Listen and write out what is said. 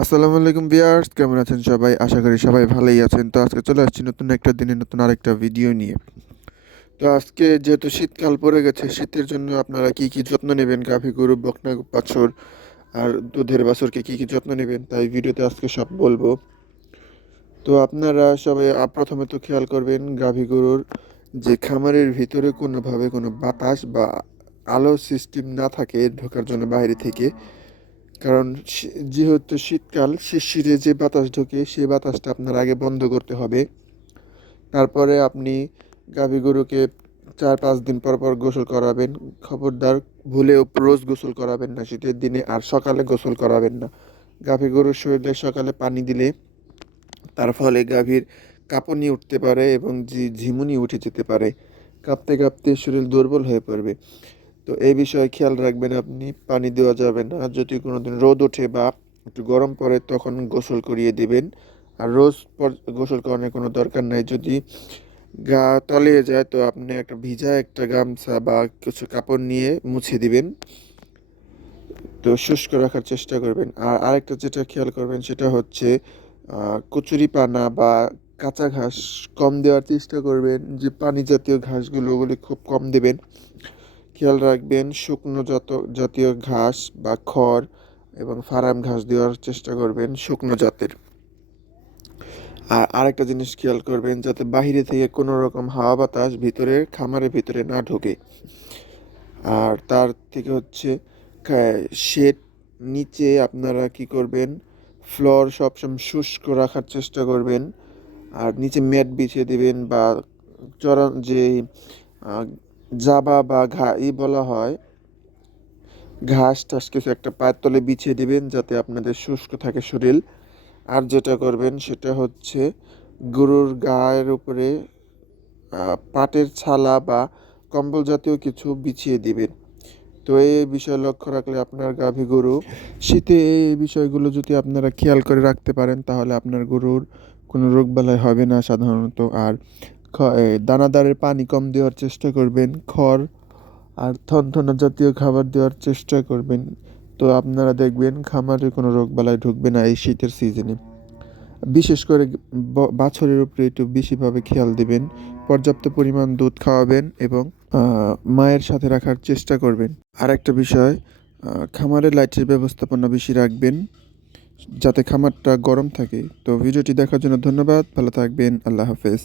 আসসালামু আলাইকুম ভিউয়ার্স, কেমন আছেন সবাই? আশা করি সবাই ভালোই আছেন। তো আজকে চলে আসছি নতুন একটা দিনে নতুন আরেকটা ভিডিও নিয়ে। তো আজকে যেহেতু শীতকাল পড়ে গেছে, শীতের জন্য আপনারা কি কি যত্ন নেবেন, গাভী গরু, বকনা বাছুর আর দুধের বাছুরকে কি কি যত্ন নেবেন, তাই ভিডিওতে আজকে সব বলবো। তো আপনারা সবাই প্রথমে তো খেয়াল করবেন গাভী গরুর যে খামারের ভিতরে কোনোভাবে কোনো বাতাস বা আলো সিস্টেম না থাকে ঢোকার জন্য বাইরে থেকে। কারণ যেহেতু শীতকাল, শিরশিরে যে বাতাস ঢোকে সেই বাতাসটা আপনার আগে বন্ধ করতে হবে। তারপরে আপনি গাভী গরুকে 4-5 দিন পর পর গোসল করাবেন। খবরদার ভুলেও রোজ গোসল করাবেন না শীতের দিনে, আর সকালে গোসল করাবেন না। গাভী গরুর শরীরে সকালে পানি দিলে তার ফলে গাভীর কাঁপুনি উঠতে পারে এবং ঝিমুনি উঠে যেতে পারে। কাঁপতে কাঁপতে শরীর দুর্বল হয়ে পড়বে। তো এই বিষয়ে খেয়াল রাখবেন, আপনি পানি দেওয়া যাবে না। যদি কোনোদিন রোদ ওঠে বা একটু গরম পড়ে তখন গোসল করিয়ে দিবেন। আর রোজ গোসল করানোর কোনো দরকার নাই। যদি গা তলিয়ে যায় তো আপনি একটা ভিজা একটা গামছা বা কিছু কাপড় নিয়ে মুছে দিবেন। তো শুষ্ক রাখার চেষ্টা করবেন। আর আরেকটা যেটা খেয়াল করবেন সেটা হচ্ছে কচুরি পানা বা কাঁচা ঘাস কম দেওয়ার চেষ্টা করবেন। যে পানি জাতীয় ঘাসগুলো ওগুলি খুব কম দেবেন। খেয়াল রাখবেন শুকনো জাতীয় ঘাস বা খড় এবং ফার্ম ঘাস দেওয়ার চেষ্টা করবেন শুকনো জাতের। আর আরেকটা জিনিস খেয়াল করবেন যাতে বাহিরে থেকে কোনো রকম হাওয়া বাতাস খামারের ভিতরে না ঢোকে। আর তার থেকে হচ্ছে শেড নিচে আপনারা কি করবেন, ফ্লোর সবসময় শুষ্ক রাখার চেষ্টা করবেন। আর নিচে ম্যাট বিছিয়ে দিবেন বা যে আহ, জাবা বা বলা হয়, ঘাস টাস কিছু একটা পায়ের তলে বিছিয়ে দিবেন যাতে আপনাদের শুষ্ক থাকে শরীর। আর যেটা করবেন সেটা হচ্ছে গরুর গায়ের উপরে পাটের ছালা বা কম্বল জাতীয় কিছু বিছিয়ে দিবেন। তো এই বিষয় লক্ষ্য রাখলে আপনার গাভী গরু শীতে এই বিষয়গুলো যদি আপনারা খেয়াল করে রাখতে পারেন তাহলে আপনার গরুর কোনো রোগবালাই হবে না সাধারণত। আর দানাদারের পানি কম দেওয়ার চেষ্টা করবেন, খড় আর থনথনা জাতীয় খাবার দেওয়ার চেষ্টা করবেন। তো আপনারা দেখবেন খামারে কোনো রোগবালাই ঢুকবে না এই শীতের সিজনে। বিশেষ করে বাছুরের উপরে একটু বেশিভাবে খেয়াল দিবেন। পর্যাপ্ত পরিমাণ দুধ খাওয়াবেন এবং মায়ের সাথে রাখার চেষ্টা করবেন। আর একটা বিষয়, খামারে লাইটের ব্যবস্থাপনা বেশি রাখবেন যাতে খামারটা গরম থাকে। তো ভিডিওটি দেখার জন্য ধন্যবাদ। ভালো থাকবেন। আল্লাহ হাফেজ।